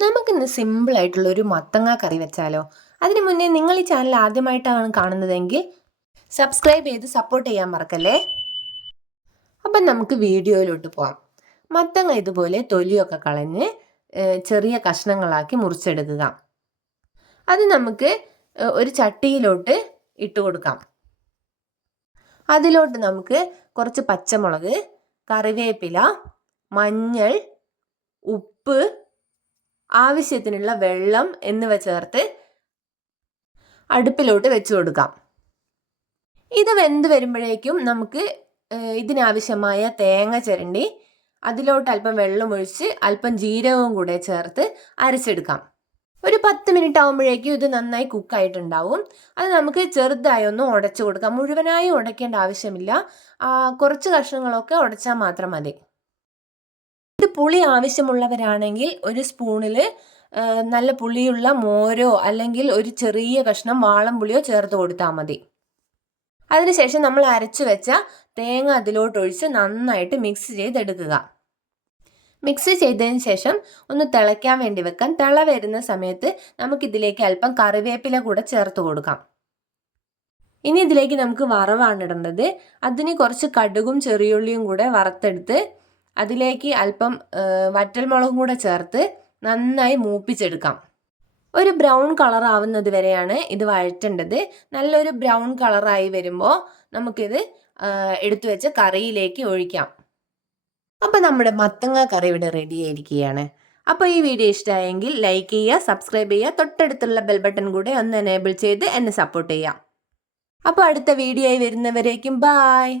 നമുക്കിന്ന് സിമ്പിളായിട്ടുള്ള ഒരു മത്തങ്ങ കറി വെച്ചാലോ? അതിനു മുന്നേ നിങ്ങൾ ഈ ചാനൽ ആദ്യമായിട്ടാണ് കാണുന്നതെങ്കിൽ സബ്സ്ക്രൈബ് ചെയ്ത് സപ്പോർട്ട് ചെയ്യാൻ മറക്കല്ലേ? അപ്പം നമുക്ക് വീഡിയോയിലോട്ട് പോകാം മത്തങ്ങ ഇതുപോലെ തൊലിയൊക്കെ കളഞ്ഞ് ചെറിയ കഷ്ണങ്ങളാക്കി മുറിച്ചെടുക്കുക. അത് നമുക്ക് ഒരു ചട്ടിയിലോട്ട് ഇട്ട് കൊടുക്കാം. അതിലോട്ട് നമുക്ക് കുറച്ച് പച്ചമുളക് കറിവേപ്പില മഞ്ഞൾ ഉപ്പ് ആവശ്യത്തിനുള്ള വെള്ളം എന്നിവ ചേർത്ത് അടുപ്പിലോട്ട് വെച്ചു കൊടുക്കാം. ഇത് വെന്ത് വരുമ്പോഴേക്കും നമുക്ക് ഇതിനാവശ്യമായ തേങ്ങ ചിരണ്ടി അതിലോട്ട് അല്പം വെള്ളം ഒഴിച്ച് അല്പം ജീരകവും കൂടെ ചേർത്ത് അരച്ചെടുക്കാം. ഒരു പത്ത് മിനിറ്റ് ആകുമ്പോഴേക്കും ഇത് നന്നായി കുക്കായിട്ടുണ്ടാവും അത് നമുക്ക് ചെറുതായി ഒന്ന് ഉടച്ചു കൊടുക്കാം. മുഴുവനായി ഉടയ്ക്കേണ്ട ആവശ്യമില്ല. കുറച്ച് കഷ്ണങ്ങളൊക്കെ ഉടച്ചാൽ മാത്രം മതി. പുളി ആവശ്യമുള്ളവരാണെങ്കിൽ ഒരു സ്പൂണിൽ നല്ല പുളിയുള്ള മോരോ അല്ലെങ്കിൽ ഒരു ചെറിയ കഷ്ണം വാളം പുളിയോ ചേർത്ത് കൊടുത്താൽ മതി. അതിനുശേഷം നമ്മൾ അരച്ചു വെച്ച തേങ്ങ അതിലോട്ട് ഒഴിച്ച് നന്നായിട്ട് മിക്സ് ചെയ്തെടുക്കുക. മിക്സ് ചെയ്തതിന് ശേഷം ഒന്ന് തിളയ്ക്കാൻ വേണ്ടി വെക്കാം. തിള വരുന്ന സമയത്ത് നമുക്കിതിലേക്ക് അല്പം കറിവേപ്പില കൂടെ ചേർത്ത് കൊടുക്കാം. ഇനി ഇതിലേക്ക് നമുക്ക് വറവാണ് ഇടേണ്ടത്. അതിന് കുറച്ച് കടുകും ചെറിയുള്ളിയും കൂടെ വറുത്തെടുത്ത് അതിലേക്ക് അല്പം വറ്റൽമുളകും കൂടെ ചേർത്ത് നന്നായി മൂപ്പിച്ചെടുക്കാം. ഒരു ബ്രൗൺ കളർ ആവുന്നത് വരെയാണ് ഇത് വഴറ്റേണ്ടത്. നല്ലൊരു ബ്രൗൺ കളറായി വരുമ്പോൾ നമുക്കിത് എടുത്തു വെച്ച് കറിയിലേക്ക് ഒഴിക്കാം. അപ്പോൾ നമ്മുടെ മത്തങ്ങ കറി ഇവിടെ റെഡി ആയിരിക്കുകയാണ്. അപ്പോൾ ഈ വീഡിയോ ഇഷ്ടമായെങ്കിൽ ലൈക്ക് ചെയ്യുക സബ്സ്ക്രൈബ് ചെയ്യുക തൊട്ടടുത്തുള്ള ബെൽ ബട്ടൺ കൂടെ ഒന്ന് എനേബിൾ ചെയ്ത് എന്നെ സപ്പോർട്ട് ചെയ്യാം അപ്പോൾ അടുത്ത വീഡിയോ ആയി വരുന്നവരേക്കും ബായ്